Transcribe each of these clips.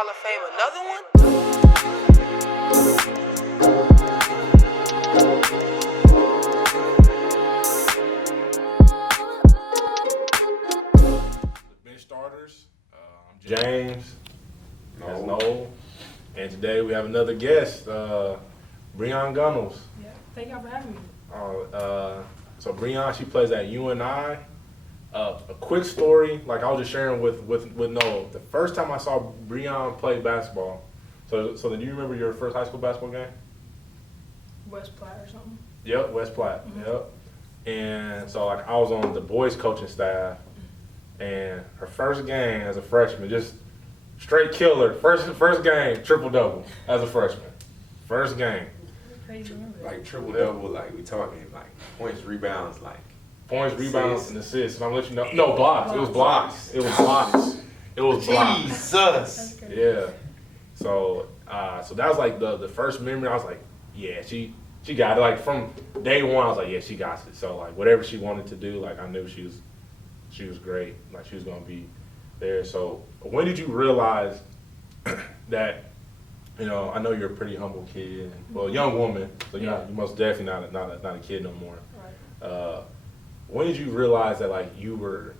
Hall of Fame, another one? The bench starters. I'm James. That's Noel. And today we have another guest, Bre Gunnels. Yeah, thank y'all for having me. So Breon, she plays at UNI. A quick story, like I was just sharing with Noel. The first time I saw Breon play basketball, so then you remember your first high school basketball game? West Platte or something. Yep, West Platte. Mm-hmm. Yep. And so like I was on the boys coaching staff, and her first game as a freshman, just straight killer. First game, triple double as a freshman. First game. Crazy remember. Like triple double, like we talking like points, rebounds, like Points, rebounds, assists. and assists. And I'm gonna let you know. No, blocks. It was blocks. It was blocks. It was blocks. Jesus. That's crazy. Yeah. So that was like the first memory. I was like, yeah, she got it. Like from day one, I was like, yeah, she got it. So like whatever she wanted to do, like I knew she was great. Like she was gonna be there. So when did you realize that? You know, I know you're a pretty humble kid, well, a young woman. So you're most definitely not a kid no more. Right. When did you realize that like you were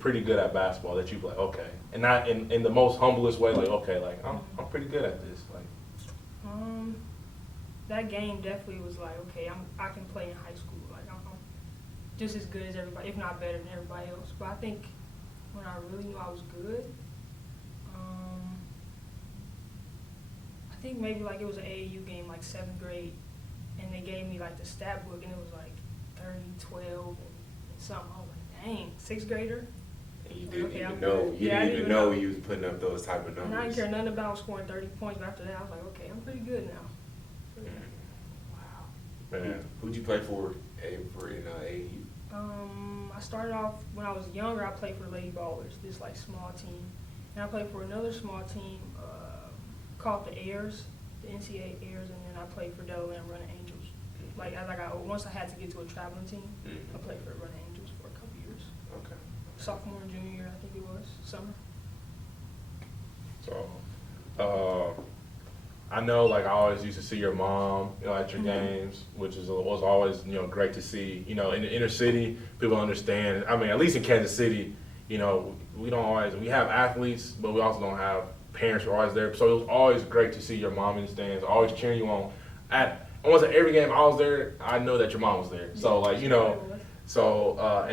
pretty good at basketball? That you were like, okay, and not in the most humblest way, like okay, like I'm pretty good at this. Like That game definitely was like, okay, I can play in high school. Like I'm just as good as everybody, if not better than everybody else. But I think when I really knew I was good, I think maybe like it was an AAU game, like 7th grade, and they gave me like the stat book, and it was like 30, 12, and something. I was like, dang, 6th grader. And you didn't Okay, even I'm know. good. You Yeah, I didn't didn't even even know know. you was putting up those type of And I didn't numbers. care nothing about scoring 30 points. But after that, I was like, okay, I'm pretty good now. Wow. man, Who'd you play for in AAU? I started off when I was younger. I played for Lady Ballers, this like small team, and I played for another small team called the Airs, the NCAA Airs, and then I played for Delaware and Running Angels. Like as I got once I had to get to a traveling team, I played for Running Angels for a couple years. Okay. Sophomore and junior year, I think it was summer. so I know like I always used to see your mom, you know, at your games, which was always great to see. You know, in the inner city, people understand. I mean, at least in Kansas City, you know, we have athletes, but we also don't have parents who are always there. So it was always great to see your mom in the stands, always cheering you on. At almost at every game I was there, I know that your mom was there. So like and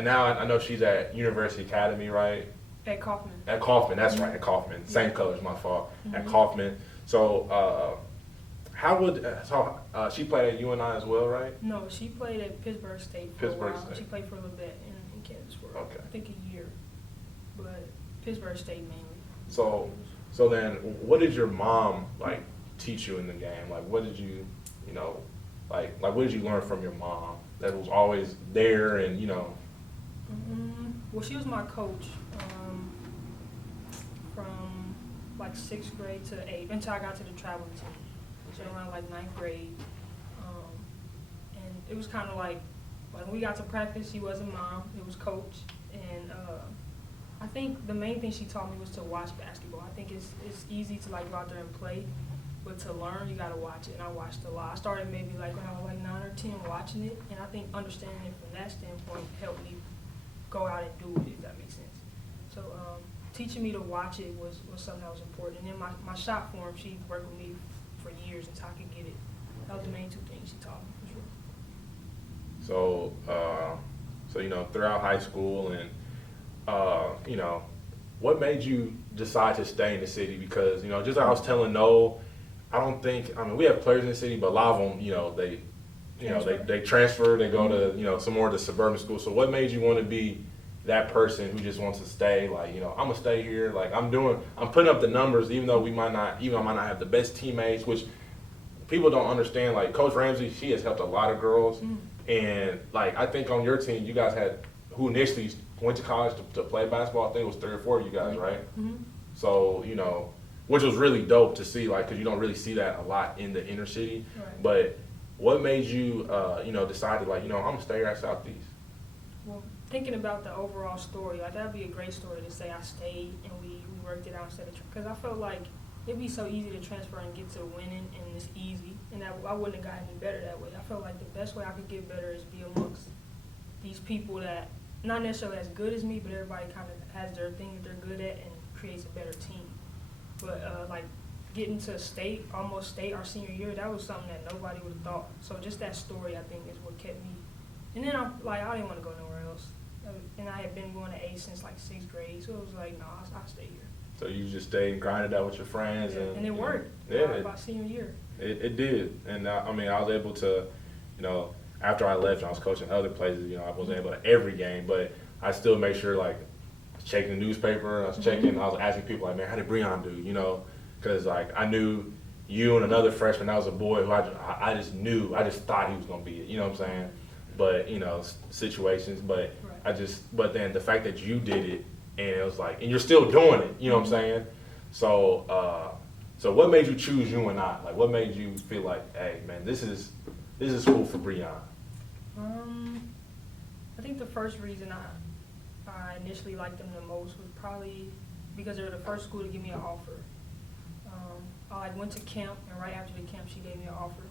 now I know she's at University Academy, right? At Kaufman. At Kaufman, that's right, at Kaufman. Same colors, my fault. At Kaufman. So she played at UNI as well, right? No, she played at Pittsburgh State for Pittsburgh a while. State. She played for a little bit in Kansas for Okay. I think a year, but Pittsburgh State mainly. So then, what did your mom like teach you in the game? Like, what did you, like what did you learn from your mom that was always there and Well, she was my coach from like 6th grade to 8th until I got to the traveling team. So around like 9th grade, and it was kind of like when we got to practice, she wasn't mom, it was coach, and I think the main thing she taught me was to watch basketball. I think it's easy to like go out there and play, but to learn you gotta watch it, and I watched a lot. I started maybe like when I was like 9 or 10 watching it, and I think understanding it from that standpoint helped me go out and do it, if that makes sense. So teaching me to watch it was something that was important. And then my shot form, she worked with me for years until I could get it. That was the main 2 things she taught me, for sure. So throughout high school and what made you decide to stay in the city? Because just like I was telling Noel, we have players in the city, but a lot of them they transfer, they go to some more of the suburban schools. So what made you want to be that person who just wants to stay? Like I'm gonna stay here. Like I'm putting up the numbers, even though I might not have the best teammates, which people don't understand. Like Coach Ramsey, she has helped a lot of girls, and like I think on your team, you guys had who initially went to college to play basketball. I think it was 3 or 4 of you guys, right? So which was really dope to see, like, because you don't really see that a lot in the inner city. Right. But what made you, decide to, like, I'm going to stay here at Southeast? Well, thinking about the overall story, like, that'd be a great story to say I stayed and we worked it out instead of, because I felt like it'd be so easy to transfer and get to winning, and it's easy. And that I wouldn't have gotten any better that way. I felt like the best way I could get better is be amongst these people that not necessarily as good as me, but everybody kind of has their thing that they're good at and creates a better team. But like getting to state, almost state our senior year, that was something that nobody would have thought. So just that story, I think, is what kept me. And then I didn't want to go nowhere else. And I had been going to A since like 6th grade, so it was like, no, I'll stay here. So you just stayed and grinded out with your friends, Yeah, and it worked. Yeah, by senior year. It did, and I mean, I was able to, after I left, and I was coaching other places. I wasn't able to every game, but I still make sure like I was checking the newspaper. I was checking. I was asking people like, man, how did Breon do? Because like I knew you and another freshman. That was a boy who I just knew. I just thought he was gonna be it. You know what I'm saying? But situations. But Right. But then the fact that you did it, and it was like, and you're still doing it. You know what I'm saying? So. So what made you choose UNI? Like, what made you feel like, hey, man, this is school for Breon? I think the first reason I initially liked them the most was probably because they were the first school to give me an offer. I went to camp, and right after the camp, she gave me an offer.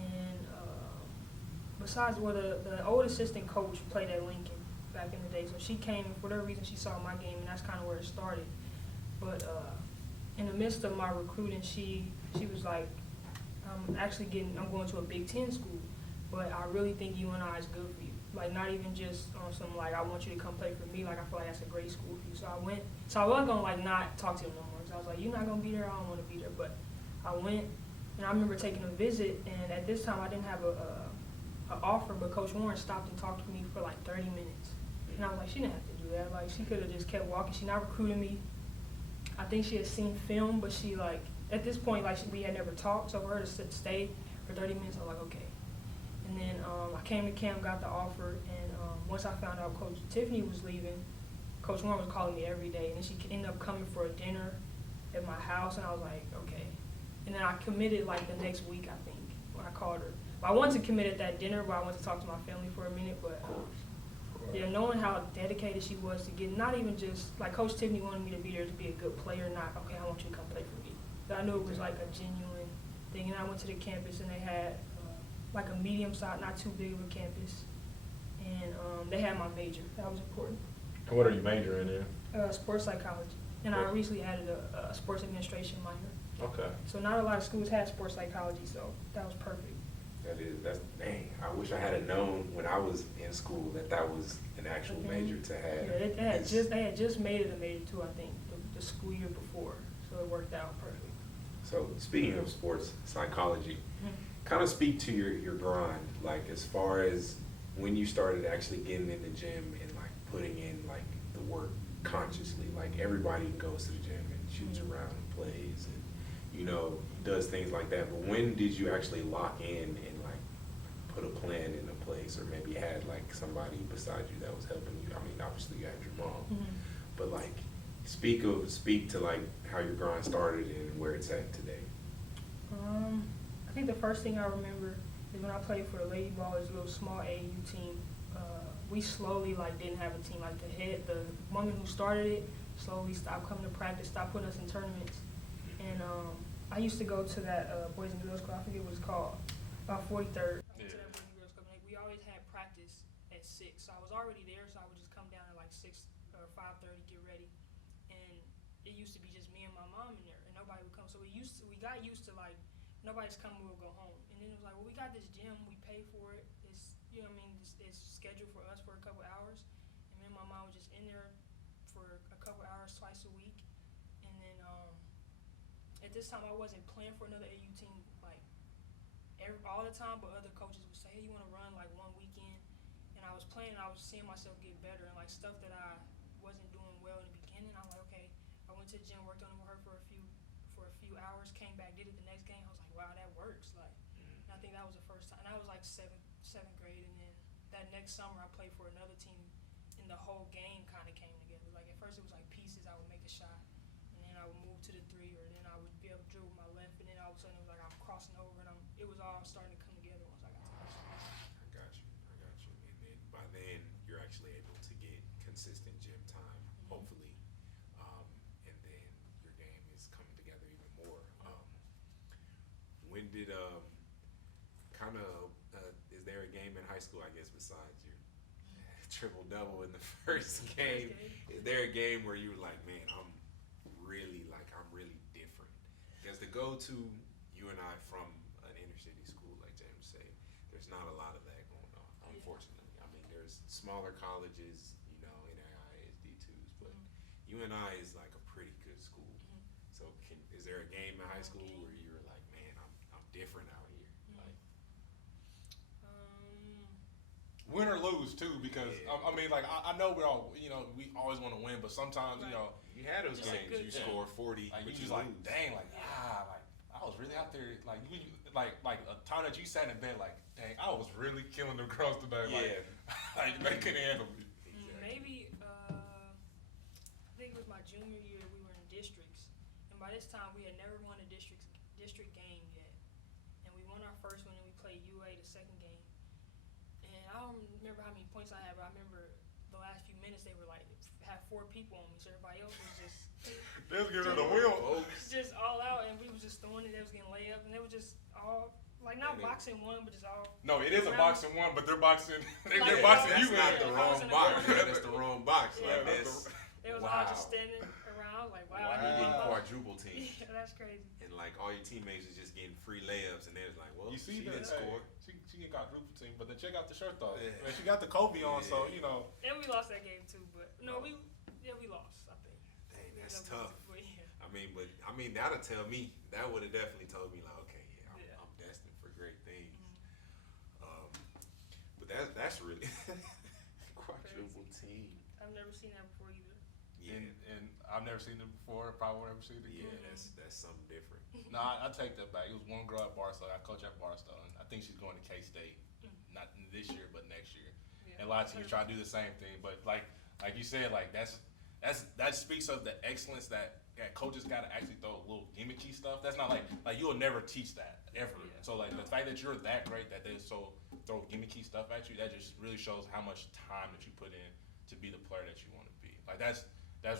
And besides, the old assistant coach played at Lincoln back in the day, so she came, and for whatever reason, she saw my game, and that's kind of where it started. But in the midst of my recruiting, she was like, I'm going to a Big Ten school, but I really think UNI is good for you. Like, not even just on some, like, I want you to come play for me. Like, I feel like that's a great school for you. So I went. So I wasn't going to, like, not talk to them no more. So I was like, you're not going to be there? I don't want to be there. But I went, and I remember taking a visit, and at this time I didn't have an offer, but Coach Warren stopped and talked to me for, like, 30 minutes. And I was like, she didn't have to do that. Like, she could have just kept walking. She not recruited me. I think she had seen film, but she, like, at this point, like, we had never talked. So for her to stay for 30 minutes, I was like, okay. And then I came to camp, got the offer, and once I found out Coach Tiffany was leaving, Coach Warren was calling me every day, and then she ended up coming for a dinner at my house, and I was like, okay. And then I committed, like, the next week, I think, when I called her. But I wanted to commit at that dinner, but I went to talk to my family for a minute, but yeah, knowing how dedicated she was to get, not even just, like, Coach Tiffany wanted me to be there to be a good player, not, okay, I want you to come play for me. But I knew it was, like, a genuine thing, and I went to the campus, and they had, like, a medium-sized, not too big of a campus, and they had my major. That was important. And what are you majoring in? Sports psychology, and I recently added a sports administration minor. Okay. So not a lot of schools had sports psychology, so that was perfect. Dang, I wish I had known when I was in school that was an actual major to have. Yeah, they had just made it a major too, I think, the school year before, so it worked out perfect. So speaking of sports psychology, kind of speak to your grind, like as far as when you started actually getting in the gym and like putting in like the work consciously. Like everybody goes to the gym and shoots around and plays and does things like that. But when did you actually lock in and like put a plan into place, or maybe had like somebody beside you that was helping you? I mean, obviously you had your mom, but like speak to like how your grind started and where it's at today. I think the first thing I remember is when I played for the Lady Ball, it was a little small AAU team. We slowly like didn't have a team. Like the woman who started it slowly stopped coming to practice, stopped putting us in tournaments. And I used to go to that Boys and Girls Club. I forget what it's called, 43rd. I went to that Boys and Girls Club. Like, we always had practice at 6, so I was already there. So I would just come down at like 6 or 5:30, get ready, and it used to be just me and my mom in there, and nobody would come. So we got used to like nobody's coming, we'll go home. And then it was like, well, we got this gym, we pay for it. It's it's scheduled for us for a couple hours, and me and my mom was just in there for a couple hours twice a week, and then at this time I wasn't playing for another AU team like all the time, but other coaches would say, hey, you want to run like one weekend? And I was playing, and I was seeing myself get better, and like stuff that I wasn't doing well in the beginning. I'm like, okay. I went to the gym, worked on it with her for a few hours, came back, did it the next game. I was like, wow, that works. Like, and I think that was the first time. And that was like seventh grade, and then that next summer I played for another team, and the whole game kind of came together. Like at first it was like pieces. I would make a shot, and then I would move to the 3, or then I would be able to dribble with my left, and then all of a sudden it was like I'm crossing over, and it was all starting to come together once I got to high school. I got you. And then by then you're actually able to get consistent gym time, hopefully, and then your game is coming together even Did kind of is there a game in high school, I guess, besides your triple double in the first game? Is there a game where you were like, man, I'm really different? Because to go to UNI from an inner city school like James say, there's not a lot of that going on, unfortunately. I mean, there's smaller colleges, NAIAs, D2s, but UNI is like a pretty good school. So is there a game in high school where you were like, man, I'm different out here? Like, win or lose too, because I mean, like I know we're all, we always want to win, but sometimes you had those Just games, you score 40, like but you just lose. like, dang, like I was really out there, like like a time that you sat in bed, like, dang, I was really killing the girls today, like they couldn't handle me. Exactly. Maybe I think it was my junior year. We were in districts, and by this time we had never won a district game yet, and we won our first one, and we played UA the second game. And I don't remember how many points I had, but I remember the last few minutes they were like had 4 people on me, so everybody else was just They was giving her the wheel. just all out, and we was just throwing it. They was getting layup, and they were just all like not boxing one, but just all. No, it is a boxing one, but they're boxing. They're Like, boxing That's you not in. the wrong box. That's the wrong box. Yeah, Like this. They was all Wow. just standing around like, wow. You I getting did quadruple team, Yeah, that's crazy. and like all your teammates is just getting free layups, and they was like, well, You see she that? didn't score. She get quadruple team, but then check out the shirt though. Yeah. Man, she got the Kobe on, so And we lost that game too, but no, we lost. I think. Dang, that's Yeah, tough. but yeah. I mean, that'll tell me. That would have definitely told me like, okay, Yeah. I'm destined for great things. But that's really quadruple team. I've never seen that before either. Yeah, And I've never seen it before. Probably won't ever see it yeah, again. that's something different. No, I take that back. It was one girl at Barstow. I coach at Barstow, and I think she's going to K-State. Not this year, but next year. Yeah. And a lot of teams try to do the same thing, but like you said, like that speaks of the excellence that coaches got to actually throw a little gimmicky stuff. That's not like you'll never teach that ever. Yeah. So like the fact that you're that great that they throw gimmicky stuff at you, that just really shows how much time that you put in to be the player that you want to be. Like that's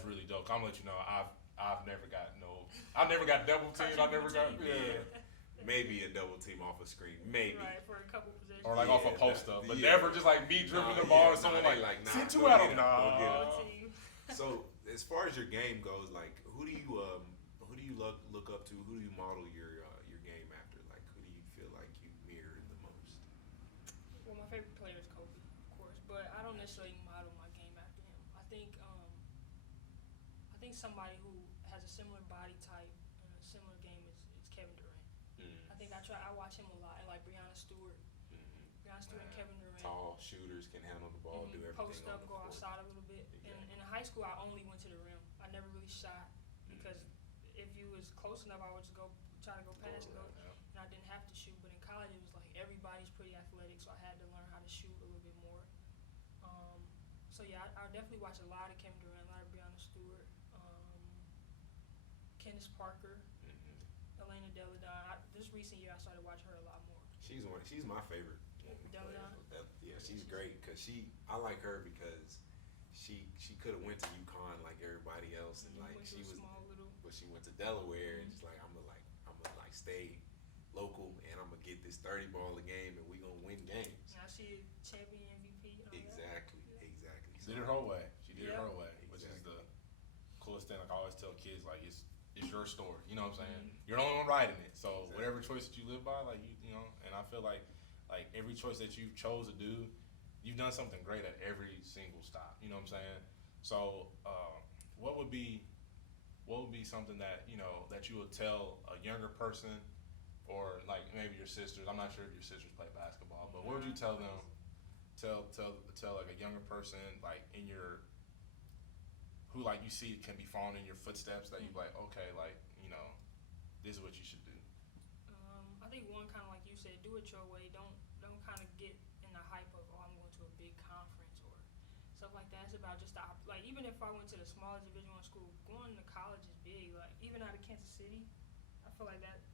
really dope. I'm gonna let you know I've never got double teamed. I never got Maybe a double team off a screen, maybe. Right, for a couple possessions. or like off a post up, but yeah. never just like me dribbling the ball and someone like nah, send go two at get him. him, go get him. All team. So as far as your game goes, like who do you look up to? Who do you model your game after? Like who do you feel like you mirror the most? Well, my favorite player is Kobe, of course, but I don't necessarily model my game after him. I think somebody who has a similar body type and a similar game is Kevin Durant. I think I watch him a lot, and like Breonna Stewart. Breonna Stewart and Kevin Durant. Tall shooters can handle the ball, do everything. Post on up, the go court. outside a little bit. Exactly. In high school, I only went to the rim. I never really shot because if you was close enough, I would just try to go past and go, and I didn't have to shoot. But in college, it was like everybody's pretty athletic, so I had to learn how to shoot a little bit more. So yeah, I definitely watch a lot of Kevin Durant, a lot of Breonna Stewart, Candace Parker, Elena Deladon. This recent year, I started watching her a lot more. She's my favorite. Deladon? Yeah, she's great because I like her because she could have went to UConn like everybody else, and like Went to she a was, small little. but she went to Delaware and just like I'm gonna stay local and I'm gonna get this 30 ball a game and we gonna win games. Now she a champion MVP. And all that. Exactly. She did it her way. She did it Yeah. her way, which is the coolest thing. Like I always tell kids, like it's your story. You know what I'm saying? You're the only one writing it. So Exactly. whatever choice that you live by, like you know, and I feel like every choice that you chose to do, you've done something great at every single stop. You know what I'm saying? So what would be something that that you would tell a younger person, or like maybe your sisters? I'm not sure if your sisters play basketball, but what would you tell them? Tell like a younger person like in your who like you see can be following in your footsteps that you like, okay, like this is what you should do. I think one kind of like you said, do it your way. Don't kind of get in the hype of I'm going to a big conference or stuff like that. It's about just like even if I went to the smallest Division I school, going to college is big. Like even out of Kansas City, I feel like that's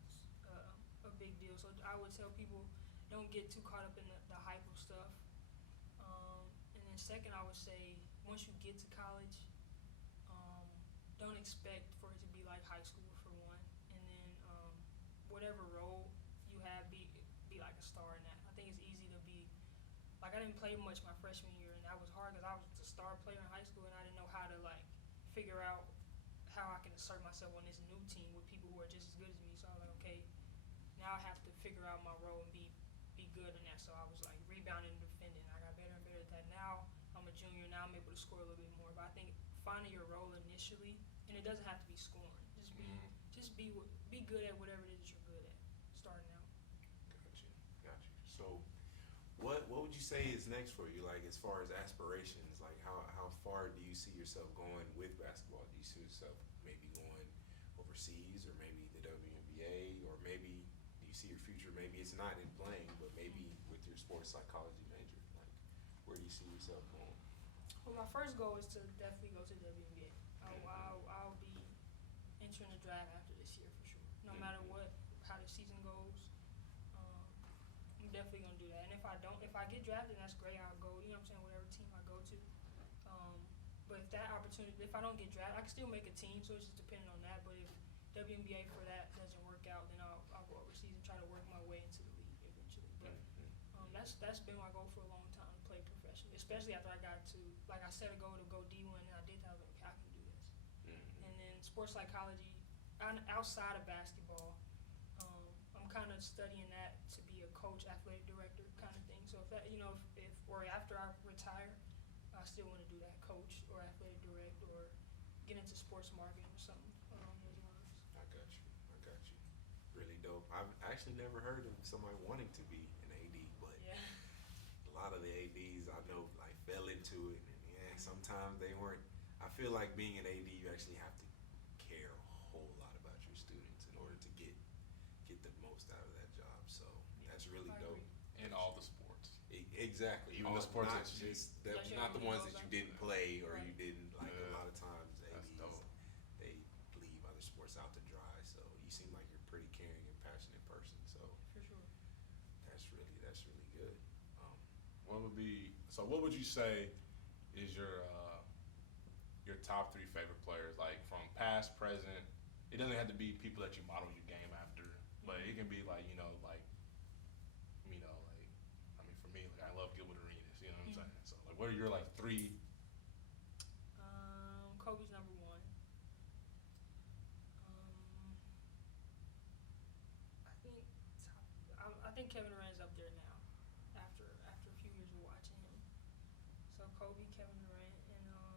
a big deal. So I would tell people don't get too caught up in the hype of stuff. And then second, I would say once you get to college, don't expect for it to be like high school for one. And then whatever role you star in that. I think it's easy to be, like I didn't play much my freshman year, and that was hard because I was a star player in high school, and I didn't know how to like figure out how I can assert myself on this new team with people who are just as good as me. So I was like, okay, now I have to figure out my role and be good in that. So I was like rebounding and defending. I got better and better at that. Now I'm a junior. Now I'm able to score a little bit more. But I think finding your role initially, and it doesn't have to be scoring. Just be good at whatever it is that you're good at starting out. Got you. So, what would you say is next for you? Like as far as aspirations, like how far do you see yourself going with basketball? Do you see yourself maybe going overseas, or maybe the WNBA, or maybe do you see your future? Maybe it's not in playing, but maybe with your sports psychology major. Like, where do you see yourself going? Well, my first goal is to definitely go to the WNBA. I'll be entering the draft after this year for sure. No matter how the season goes, I'm definitely gonna do that. And if I get drafted, that's great. I'll go. You know what I'm saying? Whatever team I go to. But if I don't get drafted, I can still make a team. So it's just depending on that. But if WNBA for that doesn't work out, then I'll go overseas and try to work my way into the league eventually. But that's been my goal for a long time, to play professionally. Especially after I got to, like I set a goal to go D1, and I did that. I was like, okay, I can do this. And then sports psychology, outside of basketball, I'm kind of studying that to be a coach, athletic director kind of thing. So if that, or after I retire, I still want to do that, coach or athletic direct, or get into sports marketing or something along those lines. I got you. Really dope. I've actually never heard of somebody wanting to be an AD, but Yeah. a lot of the ADs I know like fell into it, and sometimes they weren't. I feel like being an AD, you actually have to care a whole lot about your students in order to get the most out of that job. So that's really dope. In all the sports. Exactly. Even the sports not that just Yes, not the ones that you right. didn't play or you Right. didn't like. A Yeah. lot of times, That's ADs dope. they leave other sports out to dry. So you seem like you're a pretty caring and passionate person. So For sure. that's really good. What would you say is your top 3 favorite players, like from past, present? It doesn't have to be people that you model your game after, but it can be like, for me, like I love Gilbert Arenas, you know what I'm saying? So like, what are your like 3? Kobe's number 1. I think Kevin Durant's up there now, after a few years of watching him. So Kobe, Kevin Durant, and I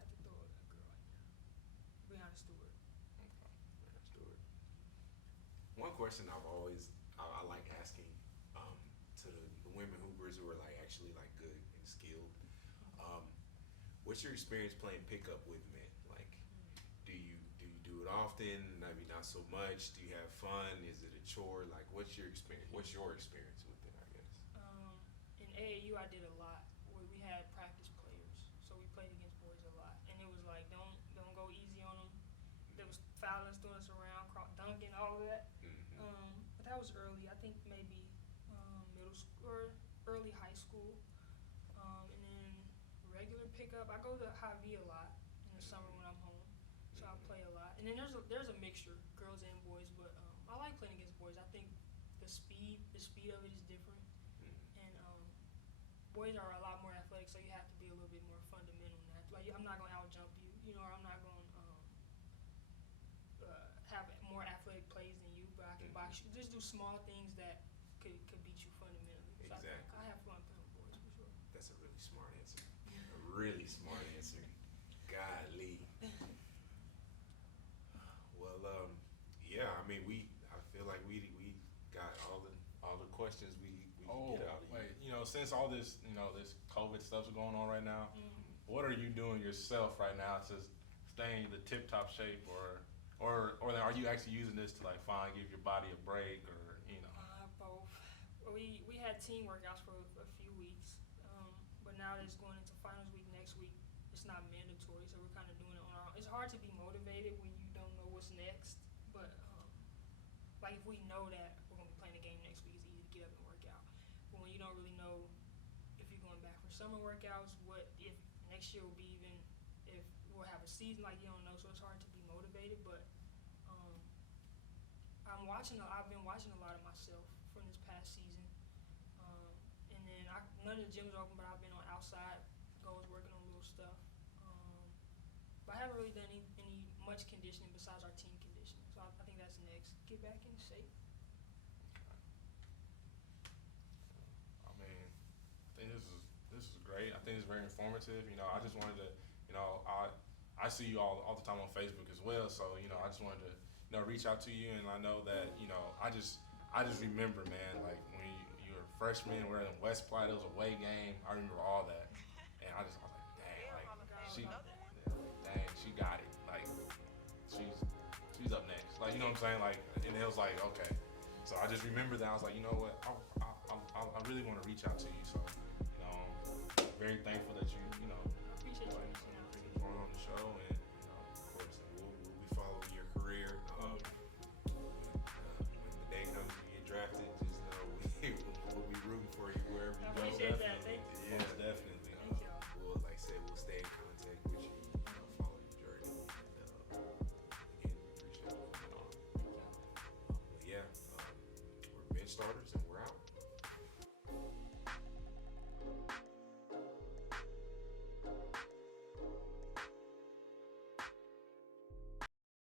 had to throw a girl in there, Breanna Stewart. Let's do it. One question I like asking to the women hoopers who are like actually like good and skilled. What's your experience playing pickup with men? Like, do you do it often? Maybe not so much. Do you have fun? Is it a chore? Like, what's your experience? What's your experience with it? I guess. In AAU, I did a lot. We had practice players, so we played against boys a lot, and it was like don't go easy on them. There was fouling us, throwing us around, dunking, all of that. But that was early. I think maybe middle school or early high school, and then regular pickup. I go to Hy-Vee a lot in the summer when I'm home, so I play a lot. And then there's a mixture, girls and boys. But I like playing against boys. I think the speed of it is different, and boys are a lot more athletic, so you have to be a little bit more fundamental in that. Like I'm not going to out jump you, or I'm not going to have more athletic plays than you, but I can box you. Just do small things that could beat you fundamentally. So Exactly. I have fun playing with boys for sure. That's a really smart answer. A really smart answer. Golly. Well, yeah. I mean, I feel like we got all the questions we can get out of you. Wait, since all this, this COVID stuff's going on right now, what are you doing yourself right now to stay in the tip-top shape, or are you actually using this to like finally give your body a break, or Both. We had team workouts for a few weeks, but now that it's going into finals week next week, it's not mandatory, so we're kind of doing it on our own. It's hard to be motivated when you don't know what's next, but like if we know that we're going to be playing a game next week, it's easy to get up and work out. But when you don't really know if you're going back for summer workouts, what if next year will be, even if we'll have a season, like you don't know, so it's hard to be motivated. But I've been watching a lot of myself for last season. And then none of the gyms are open, but I've been on outside goals working on little stuff. But I haven't really done any much conditioning besides our team conditioning. So I think that's next. Get back in shape. I mean, I think this is great. I think it's very informative. You know, I just wanted to, you know, I see you all the time on Facebook as well. So, you know, I just wanted to, you know, reach out to you, and I know that, you know, I just remember, man, like when you were a freshman, we were in West Platte, it was a away game. I remember all that, and I was like, dang, she got it. Like she's up next. Like, you know what I'm saying? Like, and it was like, okay. So I just remember that. I was like, you know what? I really want to reach out to you. So, you know, very thankful that you know, I appreciate you. going on the show.